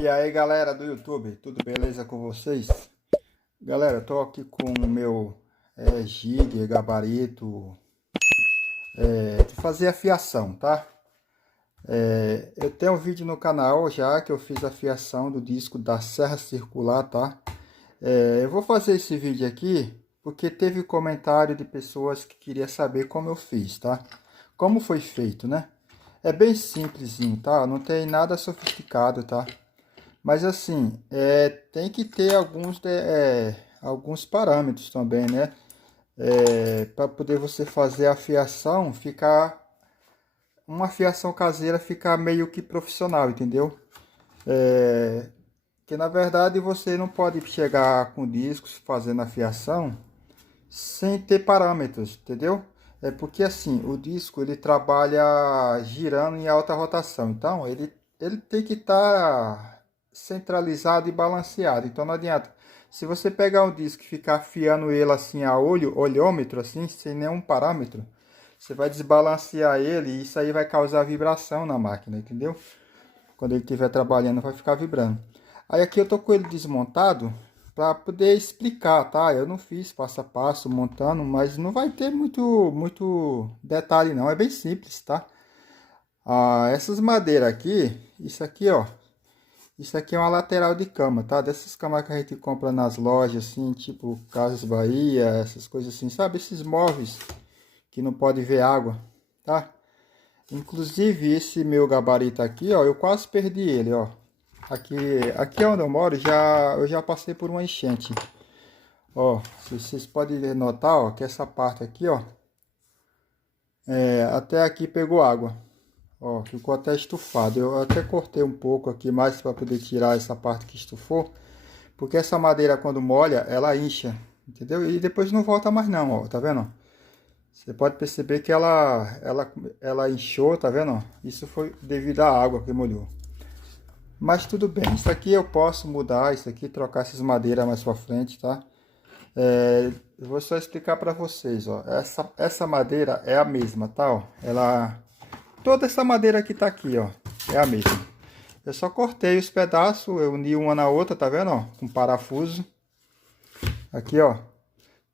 E aí galera do YouTube, tudo beleza com vocês? Galera, eu tô aqui com o meu jig, gabarito, de fazer a fiação, tá? Eu tenho um vídeo no canal já que eu fiz a fiação do disco da serra circular, tá? Eu vou fazer esse vídeo aqui porque teve comentário de pessoas que queria saber como eu fiz, tá? Como foi feito, né? É bem simplesinho, tá? Não tem nada sofisticado, tá? Mas assim, tem que ter alguns parâmetros também, né? Para poder você fazer a fiação, uma fiação caseira ficar meio que profissional, entendeu? Que na verdade você não pode chegar com discos fazendo a fiação sem ter parâmetros, entendeu? É porque assim, o disco ele trabalha girando em alta rotação, então ele tem que estar centralizado e balanceado. Então não adianta. Se você pegar um disco e ficar afiando ele assim a olhômetro, assim, sem nenhum parâmetro, você vai desbalancear ele e isso aí vai causar vibração na máquina, entendeu? Quando ele estiver trabalhando vai ficar vibrando. Aí aqui eu tô com ele desmontado para poder explicar, tá? Eu não fiz passo a passo montando, mas não vai ter muito detalhe não, é bem simples, tá? Essas madeiras aqui, isso aqui, ó, isso aqui é uma lateral de cama, tá? Dessas camas que a gente compra nas lojas, assim, tipo Casas Bahia, essas coisas assim, sabe? Esses móveis que não pode ver água, tá? Inclusive esse meu gabarito aqui, ó, eu quase perdi ele, ó. Aqui onde eu moro, eu já passei por uma enchente. Ó, vocês podem notar, ó, que essa parte aqui, ó, até aqui pegou água. Ó, ficou até estufado. Eu até cortei um pouco aqui mais para poder tirar essa parte que estufou, porque essa madeira quando molha, ela incha, entendeu? E depois não volta mais não, ó, tá vendo? Você pode perceber que ela inchou, tá vendo? Isso foi devido à água que molhou. Mas tudo bem, isso aqui eu posso mudar, isso aqui, trocar essas madeiras mais pra frente, tá? Eu vou só explicar para vocês, ó. Essa madeira é a mesma, tá? Ó, toda essa madeira que tá aqui, ó, é a mesma. Eu só cortei os pedaços, eu uni uma na outra, tá vendo, ó? Com parafuso. Aqui, ó,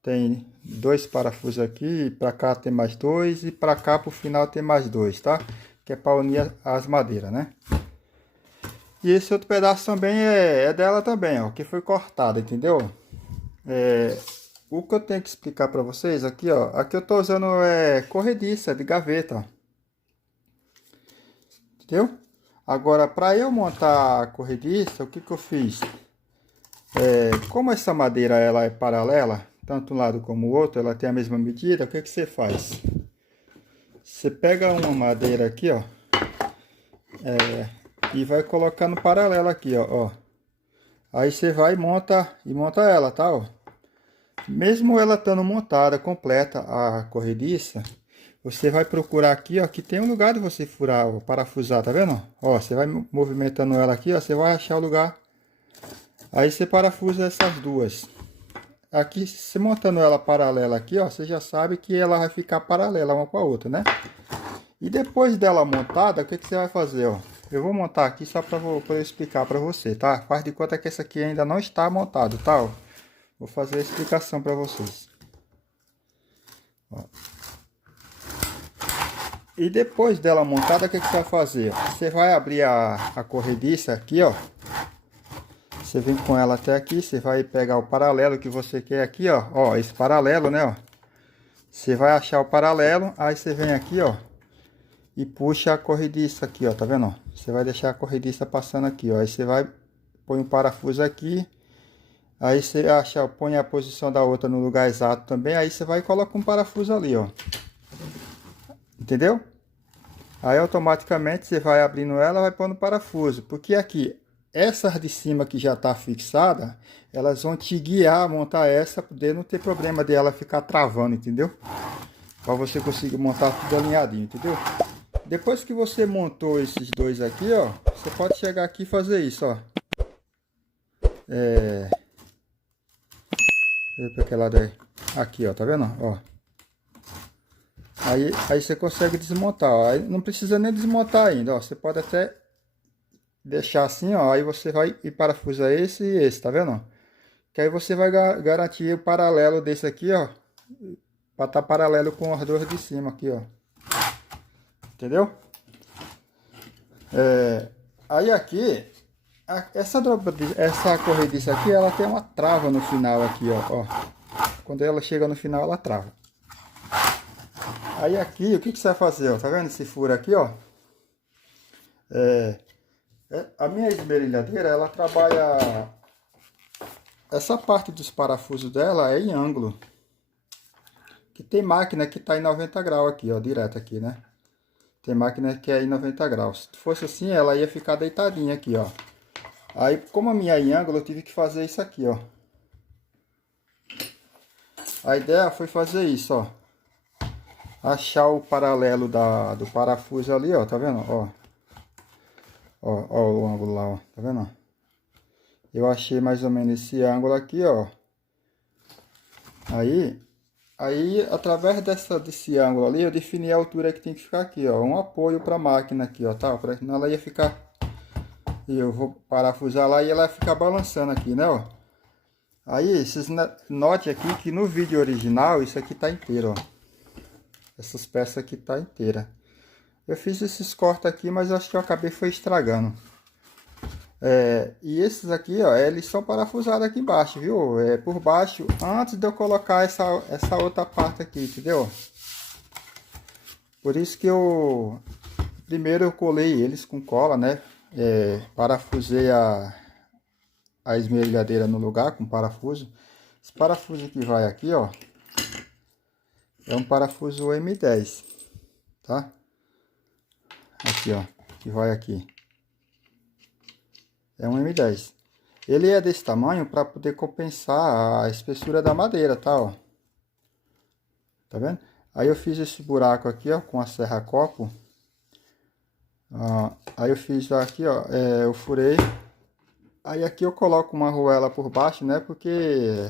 tem dois parafusos aqui, para cá tem mais dois e para cá pro final tem mais dois, tá? Que é para unir as madeiras, né? E esse outro pedaço também é dela também, ó, que foi cortado, entendeu? O que eu tenho que explicar para vocês aqui, ó, aqui eu tô usando corrediça de gaveta, ó, entendeu? Agora, para eu montar a corrediça, o que que eu fiz? Como essa madeira ela é paralela, tanto um lado como o outro, ela tem a mesma medida, o que que você faz? Você pega uma madeira aqui, ó, e vai colocar no paralelo aqui, ó. Aí você vai e monta ela, tá, ó. Mesmo ela estando montada, completa a corrediça, você vai procurar aqui, ó, que tem um lugar de você furar, ó, parafusar, tá vendo? Ó, você vai movimentando ela aqui, ó, você vai achar o lugar. Aí você parafusa essas duas. Aqui, se montando ela paralela aqui, ó, você já sabe que ela vai ficar paralela uma com a outra, né? E depois dela montada, o que que você vai fazer, ó? Eu vou montar aqui só para eu explicar para você, tá? Faz de conta que essa aqui ainda não está montado, tá? Ó, vou fazer a explicação para vocês. Ó. E depois dela montada, o que que você vai fazer? Você vai abrir a corrediça aqui, ó. Você vem com ela até aqui, você vai pegar o paralelo que você quer aqui, ó. Ó, esse paralelo, né, ó. Você vai achar o paralelo, aí você vem aqui, ó. E puxa a corrediça aqui, ó, tá vendo? Ó? Você vai deixar a corrediça passando aqui, ó. Aí você vai, põe um parafuso aqui. Aí você acha, põe a posição da outra no lugar exato também. Aí você vai e coloca um parafuso ali, ó. Entendeu? Aí automaticamente você vai abrindo ela, vai pondo parafuso. Porque aqui, essas de cima que já tá fixada, elas vão te guiar a montar essa, poder não ter problema de ela ficar travando, entendeu? Para você conseguir montar tudo alinhadinho, entendeu? Depois que você montou esses dois aqui, ó, você pode chegar aqui e fazer isso, ó. Para aquele lado aí. Aqui, ó, tá vendo? Ó. Aí você consegue desmontar, ó. Aí não precisa nem desmontar ainda, ó. Você pode até deixar assim, ó, aí você vai e parafusa esse e esse, tá vendo? Que aí você vai garantir o paralelo desse aqui, ó, para estar paralelo com os dois de cima aqui, ó. Entendeu? Aí aqui, essa corrediça aqui, ela tem uma trava no final aqui, ó. Quando ela chega no final, ela trava. Aí aqui, o que você vai fazer, ó? Tá vendo esse furo aqui, ó? A minha esmerilhadeira, ela trabalha... Essa parte dos parafusos dela é em ângulo. Que tem máquina que tá em 90 graus aqui, ó, direto aqui, né? Tem máquina que é em 90 graus. Se fosse assim, ela ia ficar deitadinha aqui, ó. Aí, como a minha é em ângulo, eu tive que fazer isso aqui, ó. A ideia foi fazer isso, ó. Achar o paralelo do parafuso ali, ó. Tá vendo? Ó o ângulo lá, ó. Tá vendo? Eu achei mais ou menos esse ângulo aqui, ó. Aí através desse ângulo ali, eu defini a altura que tem que ficar aqui, ó. Um apoio para a máquina aqui, ó, tá? Para senão ela ia ficar... E eu vou parafusar lá e ela vai ficar balançando aqui, né, ó. Aí, vocês notem aqui que no vídeo original, isso aqui tá inteiro, ó. Essas peças aqui tá inteira. Eu fiz esses cortes aqui, mas eu acho que eu acabei foi estragando. E esses aqui, ó, eles são parafusados aqui embaixo, viu? Por baixo, antes de eu colocar essa outra parte aqui, entendeu? Por isso que primeiro eu colei eles com cola, né? Parafusei a esmerilhadeira no lugar com parafuso. Esse parafuso que vai aqui, ó, é um parafuso M10, tá? Aqui, ó, que vai aqui. É um M10. Ele é desse tamanho para poder compensar a espessura da madeira, tá, ó. Tá vendo? Aí eu fiz esse buraco aqui, ó, com a serra copo. Aí eu fiz aqui, ó, eu furei. Aí aqui eu coloco uma arruela por baixo, né, porque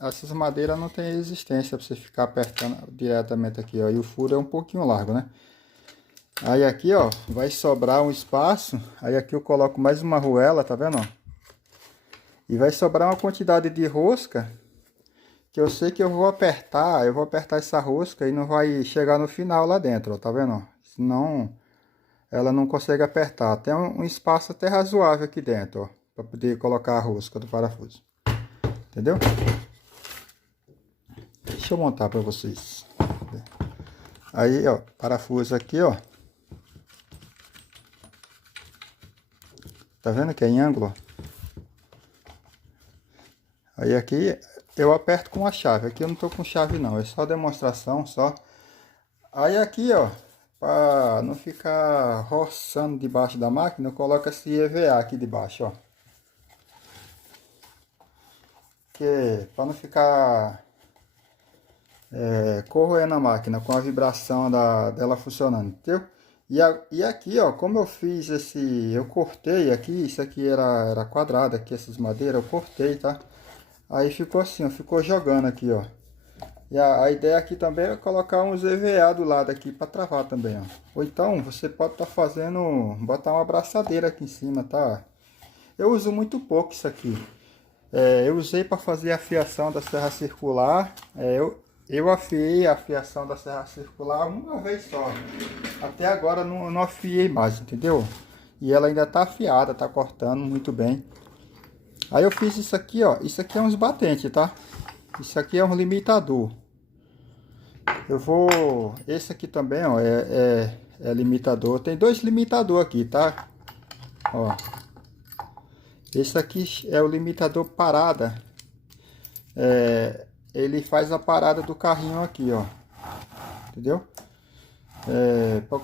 essas madeiras não tem resistência para você ficar apertando diretamente aqui, ó. E o furo é um pouquinho largo, né? Aí aqui, ó, vai sobrar um espaço. Aí aqui eu coloco mais uma arruela, tá vendo, ó? E vai sobrar uma quantidade de rosca que eu sei que eu vou apertar essa rosca e não vai chegar no final lá dentro, ó, tá vendo, ó? Senão ela não consegue apertar. Tem um espaço até razoável aqui dentro, ó, para poder colocar a rosca do parafuso. Entendeu? Deixa eu montar para vocês. Aí, ó, parafuso aqui, ó. Tá vendo que é em ângulo? Aí aqui eu aperto com a chave. Aqui eu não tô com chave não, é só demonstração, só. Aí aqui, ó, para não ficar roçando debaixo da máquina, eu coloco esse EVA aqui debaixo, ó. Que para não ficar corroendo a máquina com a vibração dela funcionando, entendeu? E aqui, ó, como eu fiz eu cortei aqui, isso aqui era quadrado aqui, essas madeiras, eu cortei, tá? Aí ficou assim, ó, ficou jogando aqui, ó. E a ideia aqui também é colocar uns EVA do lado aqui para travar também, ó. Ou então você pode estar botar uma abraçadeira aqui em cima, tá? Eu uso muito pouco isso aqui. Eu usei para fazer a fiação da serra circular. Eu afiei a fiação da serra circular uma vez só. Até agora não afiei mais, entendeu? E ela ainda tá afiada, tá cortando muito bem. Aí eu fiz isso aqui, ó. Isso aqui é uns batentes, tá? Isso aqui é um limitador. Esse aqui também, ó, é limitador. Tem dois limitadores aqui, tá? Ó. Esse aqui é o limitador parada. Ele faz a parada do carrinho aqui, ó. Entendeu?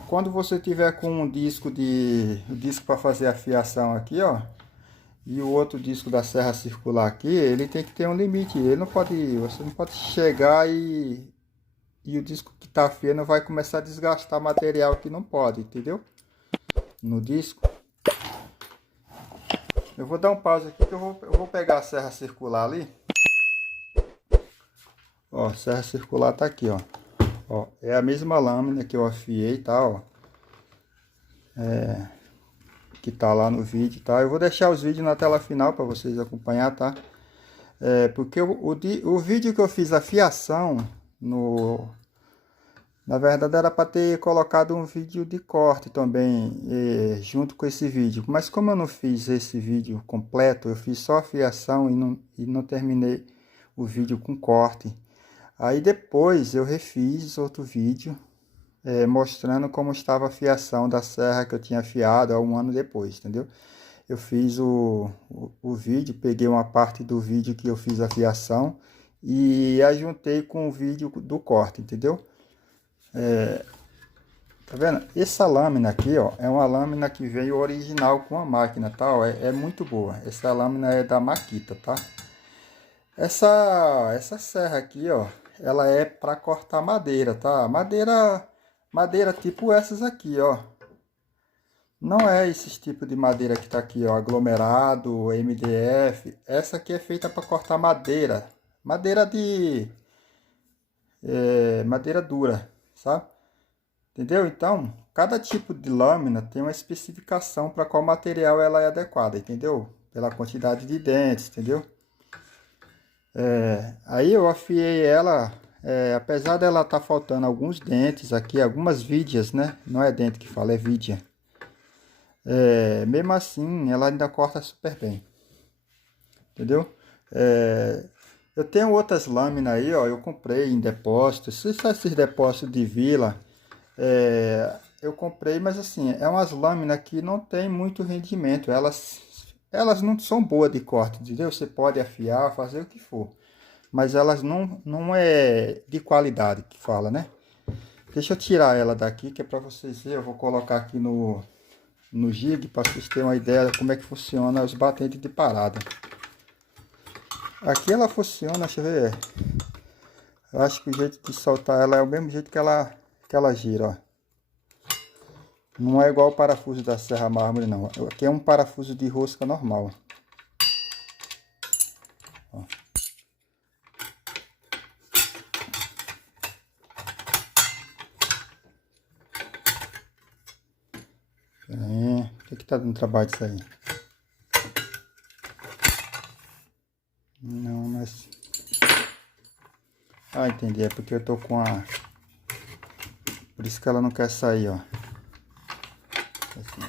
Quando você tiver com um disco para fazer a fiação aqui, ó, e o outro disco da serra circular aqui, ele tem que ter um limite. Você não pode chegar e o disco que tá afiando vai começar a desgastar material que não pode, entendeu? No disco. Eu vou dar um pause aqui que eu vou pegar a serra circular ali. Ó, a serra circular tá aqui, ó. Ó, é a mesma lâmina que eu afiei, tá, ó. que tá lá no vídeo, tá? Eu vou deixar os vídeos na tela final para vocês acompanhar, tá? Porque o vídeo que eu fiz a fiação na verdade era para ter colocado um vídeo de corte também junto com esse vídeo, mas como eu não fiz esse vídeo completo, eu fiz só a fiação e não terminei o vídeo com corte. Aí depois eu refiz outro vídeo mostrando como estava a fiação da serra que eu tinha afiado há um ano depois, entendeu? Eu fiz o vídeo, peguei uma parte do vídeo que eu fiz a fiação e ajuntei com o vídeo do corte, entendeu? Tá vendo? Essa lâmina aqui, ó, é uma lâmina que veio original com a máquina, tá? Ó, é muito boa. Essa lâmina é da Makita, tá? Essa serra aqui, ó, ela é para cortar madeira, tá? Madeira tipo essas aqui, ó. Não é esses tipo de madeira que tá aqui, ó, aglomerado, MDF. Essa aqui é feita para cortar madeira. Madeira dura, sabe? Entendeu? Então, cada tipo de lâmina tem uma especificação para qual material ela é adequada, entendeu? Pela quantidade de dentes, entendeu? Aí eu afiei ela, apesar dela estar faltando alguns dentes aqui, algumas vídeas, né? Não é dente que fala, é vídia. Mesmo assim, ela ainda corta super bem, entendeu? Eu tenho outras lâminas aí, ó, eu comprei em depósitos, esses depósitos de vila, eu comprei, mas assim, é umas lâminas que não tem muito rendimento, elas não são boas de corte, entendeu? Você pode afiar, fazer o que for, mas elas não é de qualidade que fala, né? Deixa eu tirar ela daqui, que é para vocês verem, eu vou colocar aqui no jig para vocês terem uma ideia de como é que funciona os batentes de parada. Aqui ela funciona, deixa eu ver. Eu acho que o jeito de soltar ela é o mesmo jeito que ela gira, ó. Não é igual o parafuso da serra mármore, não. Aqui é um parafuso de rosca normal. Ó. O que tá dando trabalho disso aí? Não, mas... Ah, entendi. É porque eu tô com a... Por isso que ela não quer sair, ó. Assim.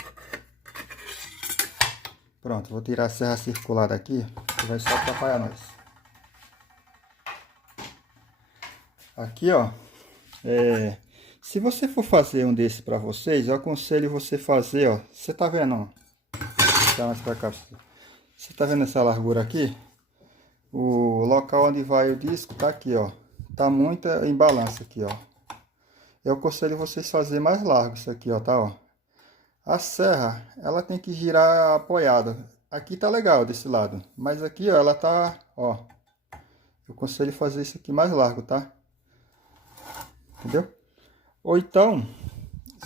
Pronto, vou tirar a serra circular daqui, que vai só atrapalhar nós. Aqui, ó. Se você for fazer um desse para vocês, eu aconselho você fazer, ó. Você tá vendo, ó? Tá mais pra cá. Você tá vendo essa largura aqui? O local onde vai o disco tá aqui, ó. Tá muito em balança aqui, ó. Eu aconselho vocês fazer mais largo isso aqui, ó, tá, ó. A serra, ela tem que girar apoiada. Aqui tá legal desse lado, mas aqui, ó, ela tá, ó. Eu aconselho fazer isso aqui mais largo, tá? Entendeu? Ou então,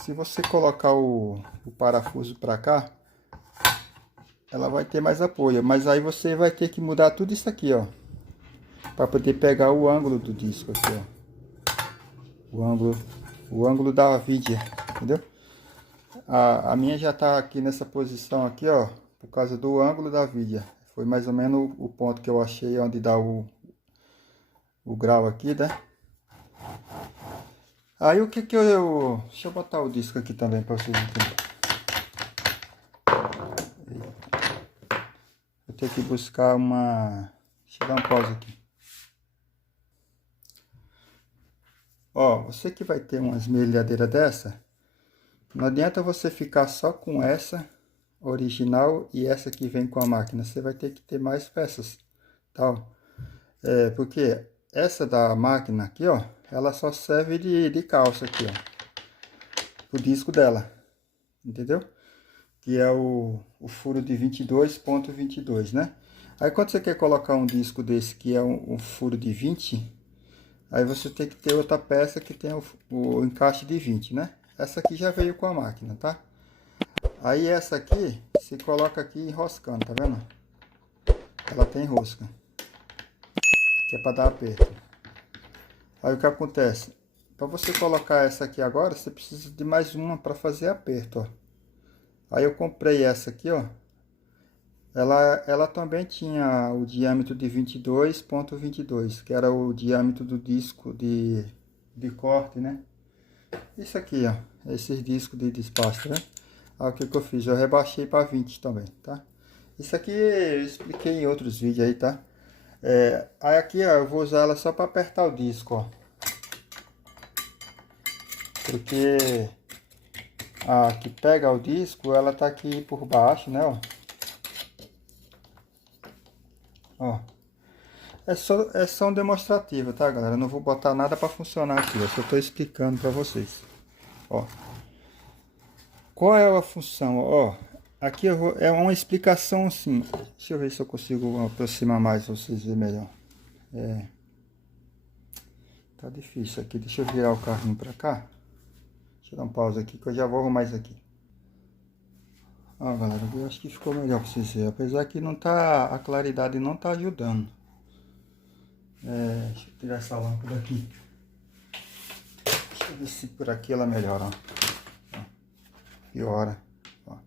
se você colocar o parafuso para cá, ela vai ter mais apoio, mas aí você vai ter que mudar tudo isso aqui, ó, para poder pegar o ângulo do disco aqui, ó. O ângulo da vidia, entendeu? A minha já tá aqui nessa posição aqui, ó, por causa do ângulo da vidia. Foi mais ou menos o ponto que eu achei onde dá o grau aqui, né? Aí o que que eu... Deixa eu botar o disco aqui também para vocês entenderem. Eu tenho que buscar uma... Deixa eu dar um pause aqui. Ó, você que vai ter uma esmerilhadeira dessa, não adianta você ficar só com essa original e essa que vem com a máquina. Você vai ter que ter mais peças, tal. Porque essa da máquina aqui, ó, ela só serve de calça aqui, ó, o disco dela, entendeu? Que é o furo de 22,22, né? Aí quando você quer colocar um disco desse que é um furo de 20, aí você tem que ter outra peça que tem o encaixe de 20, né? Essa aqui já veio com a máquina, tá? Aí essa aqui, se coloca aqui enroscando, tá vendo? Ela tem rosca, que é para dar aperto. Aí o que acontece? Para você colocar essa aqui agora, você precisa de mais uma para fazer aperto, ó. Aí eu comprei essa aqui, ó. Ela também tinha o diâmetro de 22,22, que era o diâmetro do disco de corte, né? Isso aqui, ó. Esses discos de despacho, né? Aí o que que eu fiz? Eu rebaixei para 20 também, tá? Isso aqui eu expliquei em outros vídeos aí, tá? Aí aqui, ó, eu vou usar ela só para apertar o disco, ó. Porque a que pega o disco, ela tá aqui por baixo, né, ó. Ó. É só um demonstrativo, tá, galera? Eu não vou botar nada para funcionar aqui, eu só tô explicando para vocês. Ó. Qual é a função? Ó, aqui é uma explicação assim. Deixa eu ver se eu consigo aproximar mais pra vocês verem melhor. Tá difícil aqui. Deixa eu virar o carrinho para cá. Deixa eu dar um pausa aqui que eu já vou arrumar isso aqui. Ó, galera, eu acho que ficou melhor para vocês verem. Apesar que não tá, a claridade não tá ajudando. Deixa eu tirar essa lâmpada aqui. Deixa eu ver se por aqui ela melhora. Ó. Piora. Ó.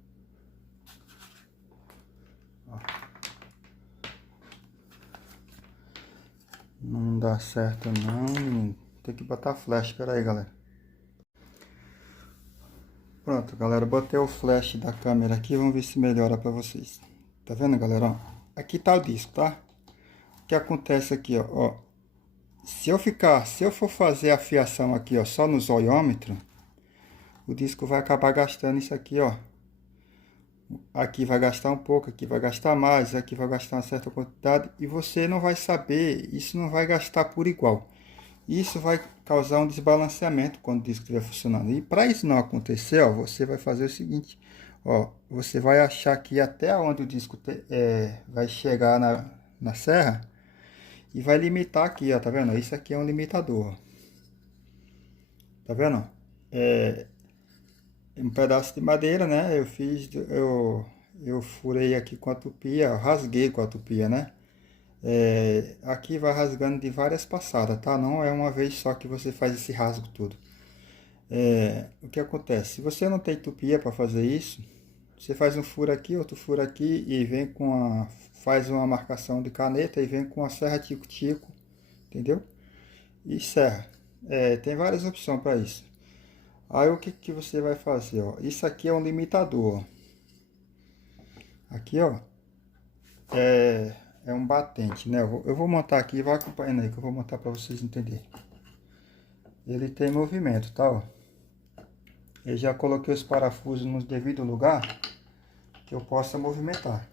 Ó. Não dá certo não. Tem que botar flash. Espera aí, galera. Pronto, galera, botei o flash da câmera aqui, vamos ver se melhora para vocês. Tá vendo, galera? Ó, aqui tá o disco, tá? O que acontece aqui, ó, se eu for fazer a fiação aqui, ó, só no zoiômetro, o disco vai acabar gastando isso aqui, ó. Aqui vai gastar um pouco, aqui vai gastar mais, aqui vai gastar uma certa quantidade e você não vai saber, isso não vai gastar por igual. Isso vai causar um desbalanceamento quando o disco estiver funcionando. E para isso não acontecer, ó, você vai fazer o seguinte, ó, você vai achar que até onde o disco vai chegar na serra e vai limitar aqui, ó, tá vendo? Isso aqui é um limitador, ó. Tá vendo? Um pedaço de madeira, né? Eu furei aqui com a tupia, eu rasguei com a tupia, né? Aqui vai rasgando de várias passadas, tá? Não é uma vez só que você faz esse rasgo todo. O que acontece? Se você não tem tupia para fazer isso, você faz um furo aqui, outro furo aqui e vem faz uma marcação de caneta e vem com a serra tico-tico, entendeu? E serra. Tem várias opções para isso. Aí o que que você vai fazer, ó? Isso aqui é um limitador, ó. Aqui, ó, é um batente, né? Eu vou montar aqui, vai acompanhando aí que eu vou montar para vocês entenderem. Ele tem movimento, tá? Ó. Eu já coloquei os parafusos no devido lugar que eu possa movimentar.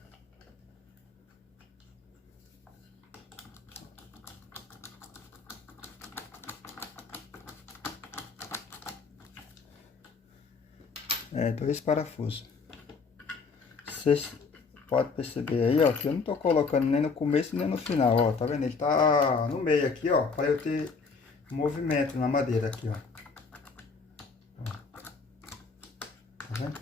Dois parafusos. Vocês podem perceber aí, ó, que eu não tô colocando nem no começo nem no final, ó, tá vendo? Ele tá no meio aqui, ó, para eu ter movimento na madeira aqui, ó. Tá vendo?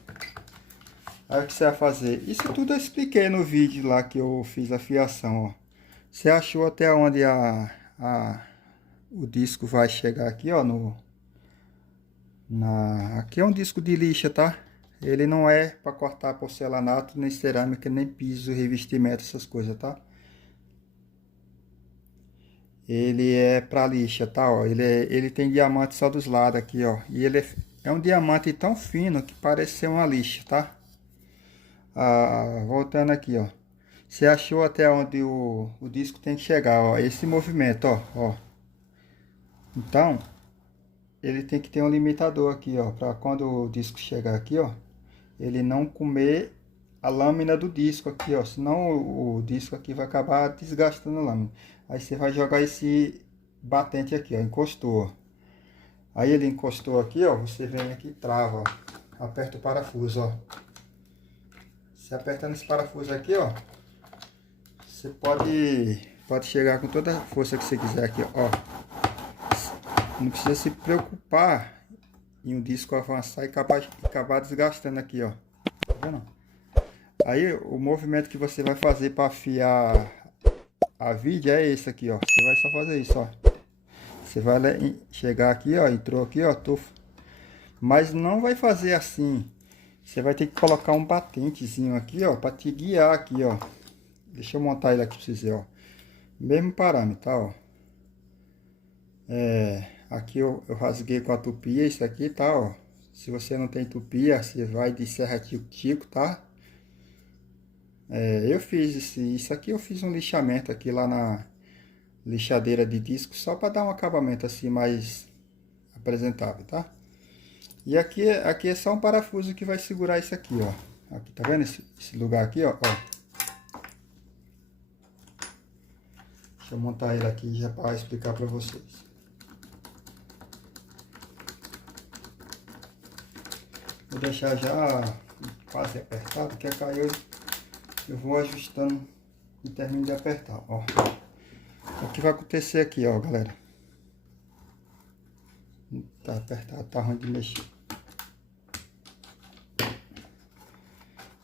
Aí o que você vai fazer? Isso tudo eu expliquei no vídeo lá que eu fiz a fiação, ó. Você achou até onde o disco vai chegar aqui, ó, aqui é um disco de lixa, tá? Ele não é para cortar porcelanato, nem cerâmica, nem piso, revestimento, essas coisas, tá? Ele é para lixa, tá? Ó, ele tem diamante só dos lados aqui, ó. E ele é um diamante tão fino que parece ser uma lixa, tá? Voltando aqui, ó. Você achou até onde o disco tem que chegar, ó. Esse movimento, ó. Então, ele tem que ter um limitador aqui, ó. Para quando o disco chegar aqui, ó, ele não comer a lâmina do disco aqui, ó. Senão o disco aqui vai acabar desgastando a lâmina. Aí você vai jogar esse batente aqui, ó. Encostou, ó. Aí ele encostou aqui, ó. Você vem aqui e trava, ó. Aperta o parafuso, ó. Você apertando esse parafuso aqui, ó, você pode chegar com toda a força que você quiser aqui, ó. Não precisa se preocupar em o disco avançar e acabar desgastando aqui, ó. Tá vendo? Aí o movimento que você vai fazer para afiar a vide é esse aqui, ó. Você vai só fazer isso, ó. Você vai chegar aqui, ó, entrou aqui, ó, mas não vai fazer assim você vai ter que colocar um batentezinho aqui, ó, para te guiar aqui, ó. Deixa eu montar ele aqui pra vocês verem, ó. Mesmo parâmetro, tá, ó. Aqui eu rasguei com a tupia isso aqui, tá, ó. Se você não tem tupia, você vai de serra tico-tico, tá? Eu fiz isso aqui, eu fiz um lixamento aqui lá na lixadeira de disco, só para dar um acabamento assim mais apresentável, tá? E aqui é só um parafuso que vai segurar isso aqui, ó. Aqui, tá vendo esse lugar aqui, ó? Deixa eu montar ele aqui já para explicar para vocês. Vou deixar já quase apertado, que caiu. Eu vou ajustando e termino de apertar, ó. O que vai acontecer aqui, ó, galera. Tá apertado, tá ruim de mexer.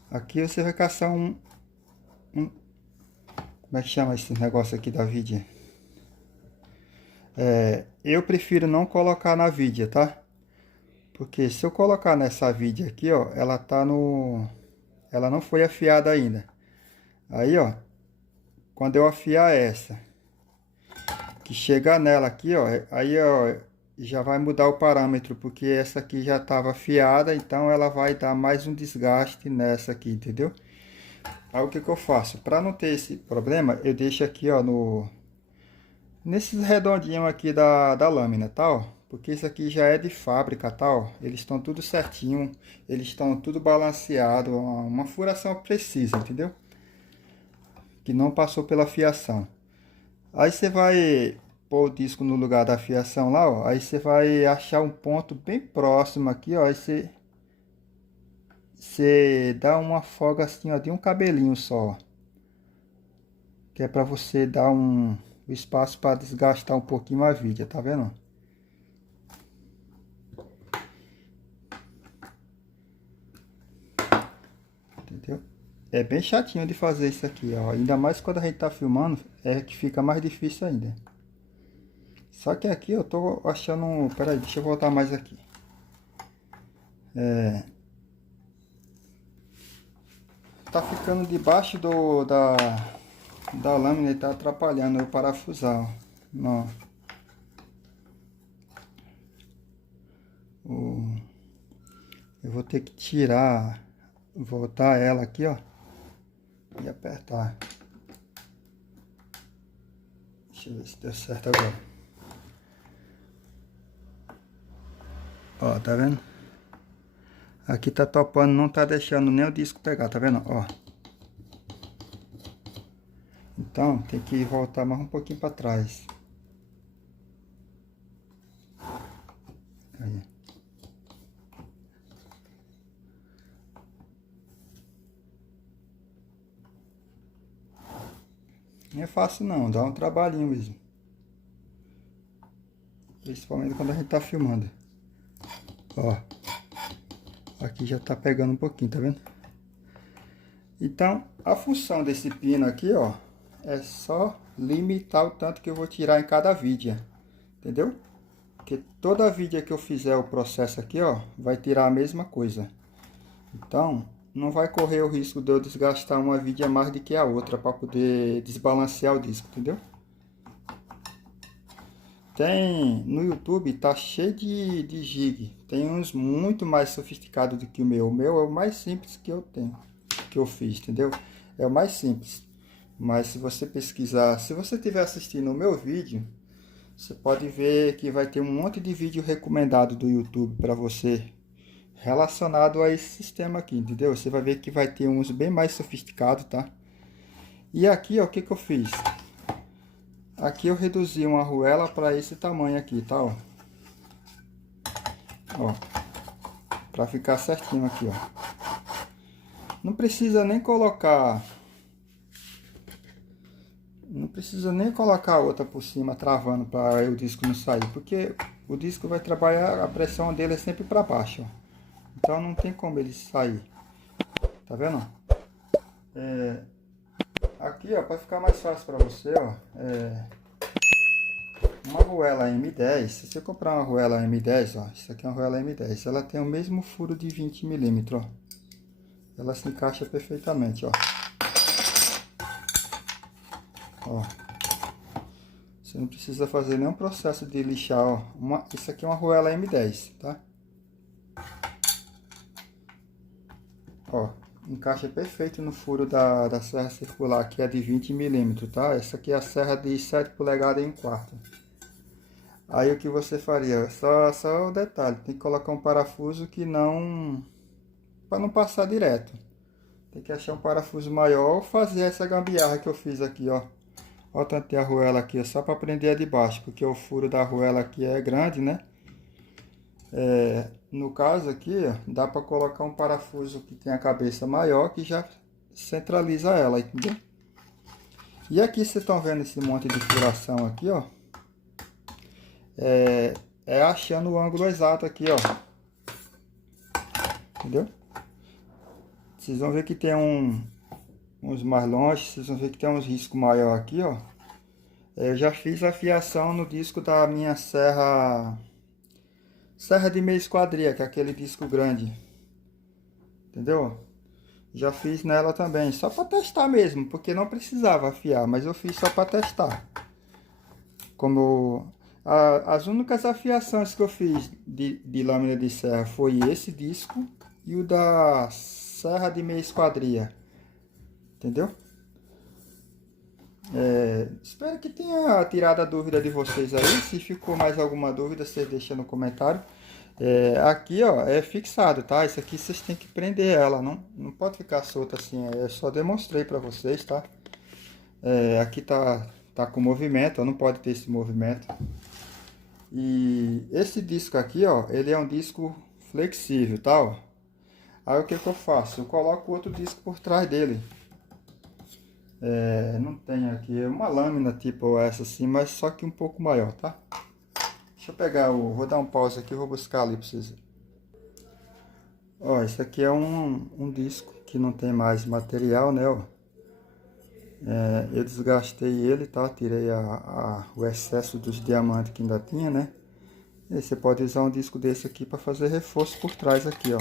Aqui você vai caçar como é que chama esse negócio aqui da vidia? Eu prefiro não colocar na vidia, tá? Porque se eu colocar nessa vidia aqui, ó, ela não foi afiada ainda. Aí, ó, quando eu afiar essa, que chegar nela aqui, ó, aí, ó, já vai mudar o parâmetro, porque essa aqui já estava afiada, então ela vai dar mais um desgaste nessa aqui, entendeu? Aí o que eu faço? Para não ter esse problema, eu deixo aqui, ó, nesses redondinhos aqui da lâmina, tá, ó? Porque isso aqui já é de fábrica, tá, ó? Eles estão tudo certinho, eles estão tudo balanceado, uma furação precisa, entendeu? Que não passou pela fiação. Aí você vai pôr o disco no lugar da fiação lá, ó. Aí você vai achar um ponto bem próximo aqui, ó. Aí você dá uma folga assim, ó, de um cabelinho só, ó. Que é para você dar um espaço para desgastar um pouquinho a vidia, tá vendo? Entendeu? É bem chatinho de fazer isso aqui, ó. Ainda mais quando a gente tá filmando, é que fica mais difícil ainda. Só que aqui eu tô achando... Pera aí, deixa eu voltar mais aqui. Tá ficando debaixo da lâmina e tá atrapalhando eu parafusar, ó. Não. Eu vou ter que tirar, voltar ela aqui, ó. E apertar. Deixa eu ver se deu certo agora. Ó, tá vendo? Aqui tá topando, não tá deixando nem o disco pegar, tá vendo? Ó. Então, tem que voltar mais um pouquinho para trás. Aí. Não é fácil não, dá um trabalhinho mesmo. Principalmente quando a gente tá filmando. Ó. Aqui já tá pegando um pouquinho, tá vendo? Então, a função desse pino aqui, ó, é só limitar o tanto que eu vou tirar em cada vidia. Entendeu? Porque toda vidia que eu fizer o processo aqui, ó, vai tirar a mesma coisa. Então, não vai correr o risco de eu desgastar uma vidia mais do que a outra para poder desbalancear o disco, entendeu? Tem no YouTube, tá cheio de jig. Tem uns muito mais sofisticados do que o meu. O meu é o mais simples que eu tenho, que eu fiz, entendeu? É o mais simples. Mas se você pesquisar, se você estiver assistindo o meu vídeo, você pode ver que vai ter um monte de vídeo recomendado do YouTube para você relacionado a esse sistema aqui, entendeu? Você vai ver que vai ter uns bem mais sofisticados, tá? E aqui, ó, o que que eu fiz? Aqui eu reduzi uma arruela para esse tamanho aqui, tá? Ó, para ficar certinho aqui, ó. Não precisa nem colocar... Não precisa nem colocar outra por cima travando para o disco não sair, porque o disco vai trabalhar, a pressão dele é sempre para baixo, ó. Então não tem como ele sair. Tá vendo? Aqui, ó, para ficar mais fácil para você, ó, uma arruela M10, se você comprar uma arruela M10, ó, isso aqui é uma arruela M10, ela tem o mesmo furo de 20 milímetros, ó. Ela se encaixa perfeitamente, ó. Ó. Você não precisa fazer nenhum processo de lixar, ó. Isso aqui é uma arruela M10, tá? Ó, encaixa perfeito no furo da serra circular, que é de 20 milímetros, tá? Essa aqui é a serra de 7 polegadas em 1/4. Aí o que você faria? Só o detalhe, tem que colocar um parafuso que não... para não passar direto. Tem que achar um parafuso maior ou fazer essa gambiarra que eu fiz aqui, ó. Ó, tanto tem a arruela aqui, ó, só para prender a de baixo, porque o furo da arruela aqui é grande, né? No caso aqui, ó, dá para colocar um parafuso que tem a cabeça maior, que já centraliza ela, entendeu? E aqui vocês estão vendo esse monte de furação aqui, ó. É achando o ângulo exato aqui, ó. Entendeu? Vocês vão ver que tem uns mais longe, vocês vão ver que tem uns riscos maior aqui, ó. Eu já fiz a fiação no disco da minha serra de meia esquadria, que é aquele disco grande. Entendeu? Já fiz nela também, só para testar mesmo, porque não precisava afiar, mas eu fiz só para testar. Como as únicas afiações que eu fiz de lâmina de serra foi esse disco e o da serra de meia esquadria. Entendeu? Espero que tenha tirado a dúvida de vocês aí. Se ficou mais alguma dúvida, vocês deixam no comentário. Aqui, ó, é fixado, tá? Isso aqui vocês têm que prender ela, não pode ficar solta assim. Eu só demonstrei para vocês, tá? Aqui tá com movimento, ó, não pode ter esse movimento. E esse disco aqui, ó, ele é um disco flexível, tá? Ó. Aí o que eu faço? Eu coloco outro disco por trás dele. Não tem aqui uma lâmina tipo essa assim, mas só que um pouco maior, tá? Deixa eu pegar vou dar um pause aqui e vou buscar ali pra vocês. Ó, esse aqui é um disco que não tem mais material, né, ó. Eu desgastei ele, tá? Tirei o excesso dos diamantes que ainda tinha, né? E você pode usar um disco desse aqui para fazer reforço por trás aqui, ó.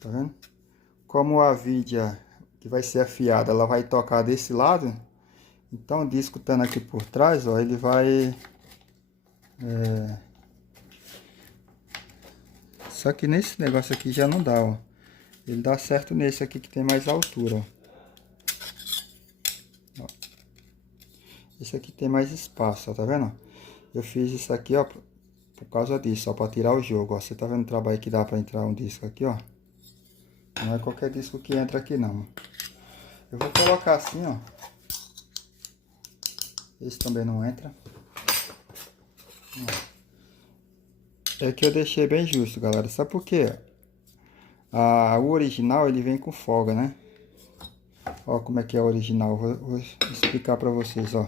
Tá vendo? Como a vidia que vai ser afiada, ela vai tocar desse lado, então o disco estando aqui por trás, ó, ele vai... Só que nesse negócio aqui já não dá, ó. Ele dá certo nesse aqui que tem mais altura, ó. Esse aqui tem mais espaço, ó, tá vendo? Eu fiz isso aqui, ó, por causa disso, ó, para tirar o jogo, ó. Você tá vendo o trabalho que dá para entrar um disco aqui, ó? Não é qualquer disco que entra aqui, não. Eu vou colocar assim, ó. Esse também não entra. É que eu deixei bem justo, galera. Sabe por quê? O original, ele vem com folga, né? Ó como é que é o original. Vou explicar pra vocês, ó.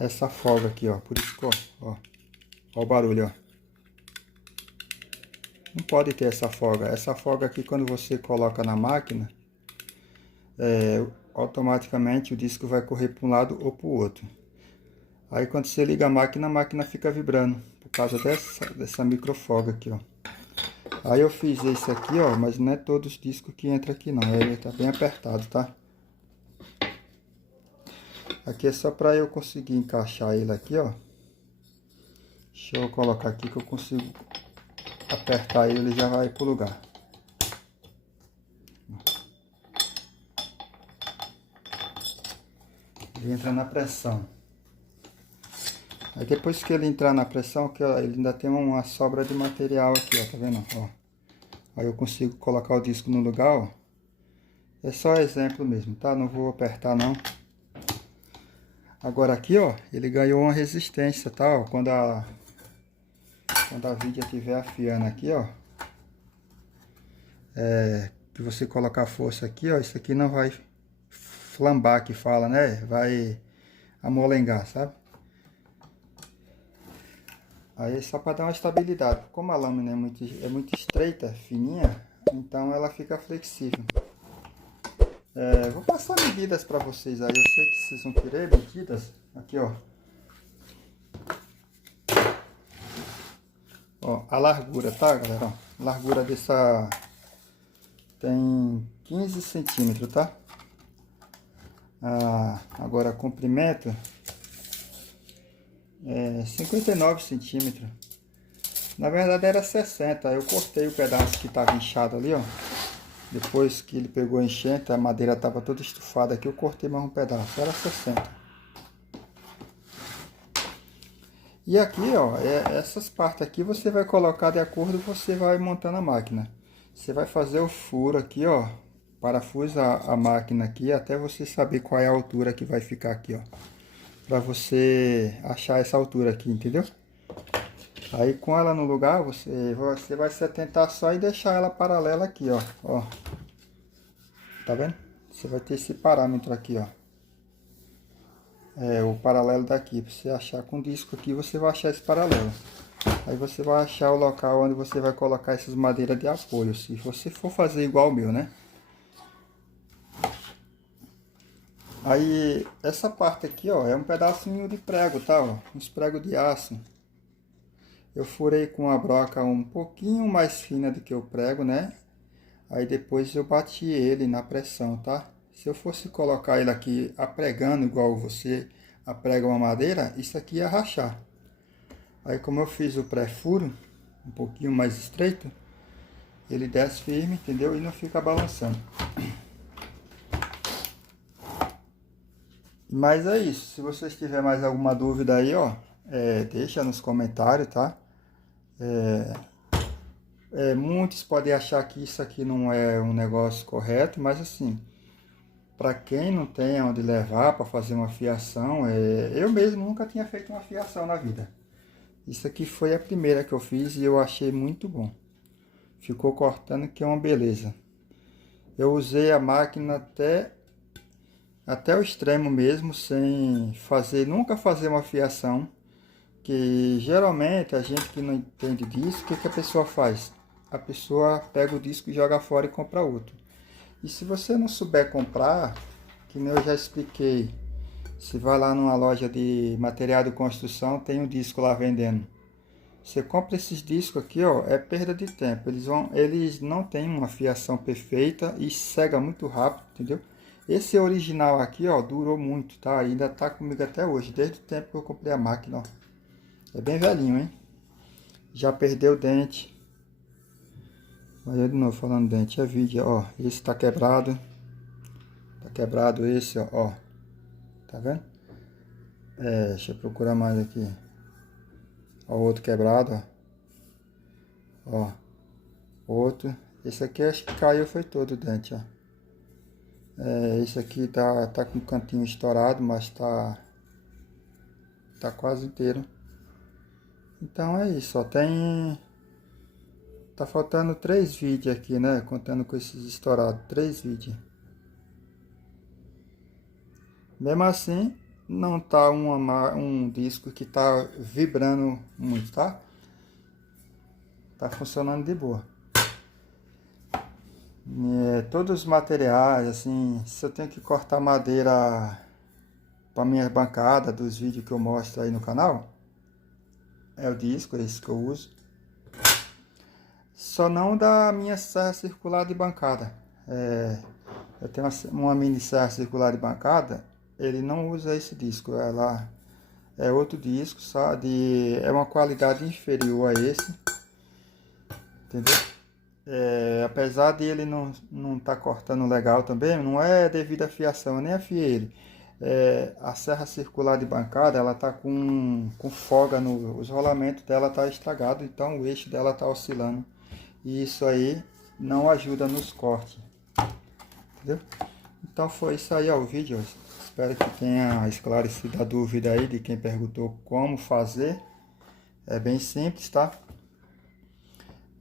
Essa folga aqui, ó. Por isso que, ó. Ó o barulho, ó. Não pode ter essa folga. Essa folga aqui, quando você coloca na máquina, automaticamente o disco vai correr para um lado ou para o outro. Aí quando você liga a máquina fica vibrando, por causa dessa microfolga aqui, ó. Aí eu fiz esse aqui, ó, mas não é todos os discos que entra aqui não, ele tá bem apertado, tá? Aqui é só para eu conseguir encaixar ele aqui, ó. Deixa eu colocar aqui que eu consigo apertar ele, ele já vai pro lugar. Ele entra na pressão. Aí depois que ele entrar na pressão, que ele ainda tem uma sobra de material aqui, ó, tá vendo? Ó. Aí eu consigo colocar o disco no lugar, ó. É só exemplo mesmo, tá? Não vou apertar não. Agora aqui, ó, ele ganhou uma resistência, tá? Ó, quando a vidia estiver afiando aqui, ó, que você colocar força aqui, ó, isso aqui não vai flambar, que fala, né? Vai amolengar, sabe? Aí é só para dar uma estabilidade. Como a lâmina é muito estreita, fininha, então ela fica flexível. Vou passar medidas para vocês aí. Eu sei que vocês vão querer medidas. Aqui, ó. Ó, a largura, tá, galera? Ó, a largura dessa tem 15 centímetros, tá? Agora, comprimento é 59 centímetros. Na verdade era 60. Eu cortei o pedaço que estava inchado ali, ó. Depois que ele pegou a enchente, a madeira estava toda estufada aqui, eu cortei mais um pedaço. Era 60. E aqui, ó, essas partes aqui você vai colocar de acordo, você vai montando a máquina. Você vai fazer o furo aqui, ó. Parafusa a máquina aqui até você saber qual é a altura que vai ficar aqui, ó. Pra você achar essa altura aqui, entendeu? Aí com ela no lugar, você vai se atentar só e deixar ela paralela aqui, ó. Ó. Tá vendo? Você vai ter esse parâmetro aqui, ó. O paralelo daqui. Pra você achar com o disco aqui, você vai achar esse paralelo. Aí você vai achar o local onde você vai colocar essas madeiras de apoio. Se você for fazer igual o meu, né? Aí, essa parte aqui, ó, é um pedacinho de prego, tá? Ó, uns pregos de aço. Eu furei com a broca um pouquinho mais fina do que o prego, né? Aí depois eu bati ele na pressão, tá? Se eu fosse colocar ele aqui apregando igual você aprega uma madeira, isso aqui ia rachar. Aí como eu fiz o pré-furo, um pouquinho mais estreito, ele desce firme, entendeu? E não fica balançando. Mas é isso. Se vocês tiverem mais alguma dúvida aí, ó, deixa nos comentários, tá? Muitos podem achar que isso aqui não é um negócio correto, mas assim, para quem não tem onde levar para fazer uma fiação, eu mesmo nunca tinha feito uma fiação na vida. Isso aqui foi a primeira que eu fiz e eu achei muito bom. Ficou cortando que é uma beleza. Eu usei a máquina até o extremo mesmo, sem fazer, nunca fazer uma fiação. Que geralmente a gente que não entende disso, o que a pessoa faz? A pessoa pega o disco e joga fora e compra outro. E se você não souber comprar, que nem eu já expliquei, você vai lá numa loja de material de construção, tem um disco lá vendendo. Você compra esses discos aqui, ó, é perda de tempo. Eles não têm uma fiação perfeita e cega muito rápido, entendeu? Esse original aqui, ó, durou muito, tá? Ainda tá comigo até hoje, desde o tempo que eu comprei a máquina, ó. É bem velhinho, hein? Já perdeu o dente. Olha de novo falando dente. É vídeo, ó. Esse tá quebrado. Tá quebrado esse, ó. Tá vendo? Deixa eu procurar mais aqui. Ó, o outro quebrado, ó. Outro. Esse aqui acho que caiu, foi todo o dente, ó. Esse aqui tá com o cantinho estourado, mas tá quase inteiro. Então é isso, ó. Tá faltando 3 vídeos aqui, né? Contando com esses estourados. 3 vídeos. Mesmo assim, não tá um disco que tá vibrando muito, tá? Tá funcionando de boa. Todos os materiais, assim, se eu tenho que cortar madeira para minha bancada dos vídeos que eu mostro aí no canal, é o disco, esse que eu uso. Só não da minha serra circular de bancada. Eu tenho uma mini serra circular de bancada, ele não usa esse disco, ela é outro disco, sabe? É uma qualidade inferior a esse, entendeu? Apesar de ele não tá cortando legal também, não é devido à fiação, eu nem afiei ele. A serra circular de bancada, ela tá com folga, os rolamentos dela tá estragado, então o eixo dela tá oscilando. E isso aí não ajuda nos cortes, entendeu? Então foi isso aí, ó, o vídeo. Espero que tenha esclarecido a dúvida aí de quem perguntou como fazer. É bem simples, tá?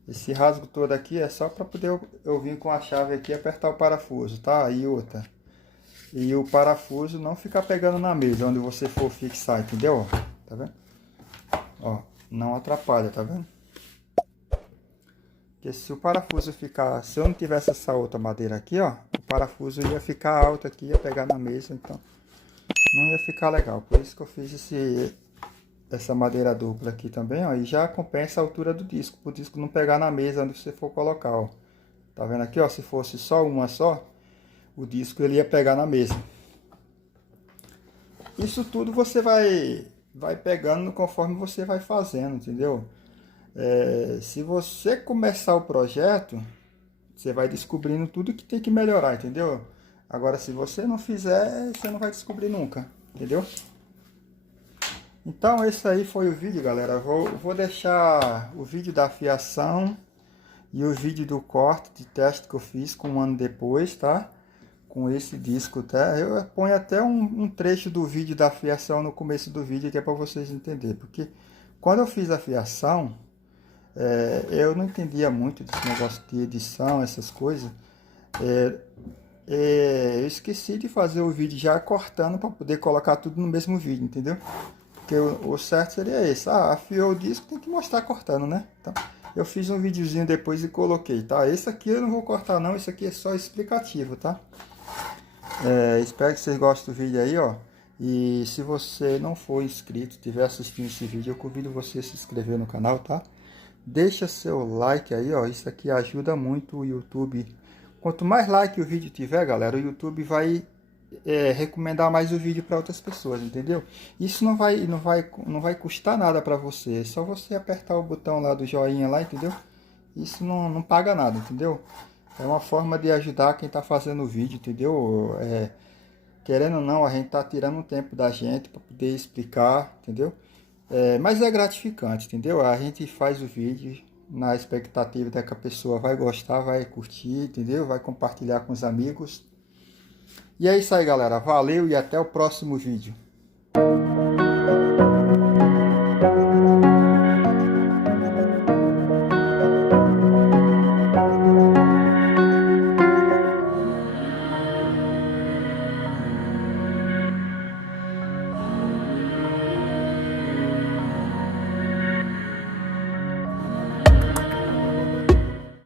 Esse rasgo todo aqui é só para poder eu vir com a chave aqui e apertar o parafuso, tá? E outra. E o parafuso não ficar pegando na mesa onde você for fixar, entendeu? Tá vendo? Ó, não atrapalha, tá vendo? Porque se o parafuso ficar, se eu não tivesse essa outra madeira aqui, ó, o parafuso ia ficar alto aqui, ia pegar na mesa, então não ia ficar legal. Por isso que eu fiz essa madeira dupla aqui também, ó, e já compensa a altura do disco, para o disco não pegar na mesa onde você for colocar, ó. Tá vendo aqui, ó, se fosse só uma só, o disco ele ia pegar na mesa. Isso tudo você vai pegando conforme você vai fazendo, entendeu? Se você começar o projeto, você vai descobrindo tudo que tem que melhorar, entendeu? Agora, se você não fizer, você não vai descobrir nunca, entendeu? Então, esse aí foi o vídeo, galera. Vou deixar o vídeo da fiação e o vídeo do corte de teste que eu fiz com um ano depois, tá? Com esse disco, tá? Eu ponho até um trecho do vídeo da fiação no começo do vídeo, que é para vocês entenderem. Porque quando eu fiz a fiação, eu não entendia muito desse negócio de edição, essas coisas. Eu esqueci de fazer o vídeo já cortando para poder colocar tudo no mesmo vídeo, entendeu? Porque o certo seria esse. Afiou o disco, tem que mostrar cortando, né? Então, eu fiz um videozinho depois e coloquei, tá? Esse aqui eu não vou cortar não, esse aqui é só explicativo, tá? Espero que vocês gostem do vídeo aí, ó. E se você não for inscrito, estiver assistindo esse vídeo, eu convido você a se inscrever no canal, tá? Deixa seu like aí, ó. Isso aqui ajuda muito o YouTube. Quanto mais like o vídeo tiver, galera, o YouTube vai recomendar mais o vídeo para outras pessoas, entendeu? Isso não vai custar nada para você. É só você apertar o botão lá do joinha lá, entendeu? Isso não paga nada, entendeu? É uma forma de ajudar quem está fazendo o vídeo, entendeu? Querendo ou não, a gente está tirando um tempo da gente para poder explicar, entendeu? Mas é gratificante, entendeu? A gente faz o vídeo na expectativa de que a pessoa vai gostar, vai curtir, entendeu? Vai compartilhar com os amigos. E é isso aí, galera. Valeu e até o próximo vídeo.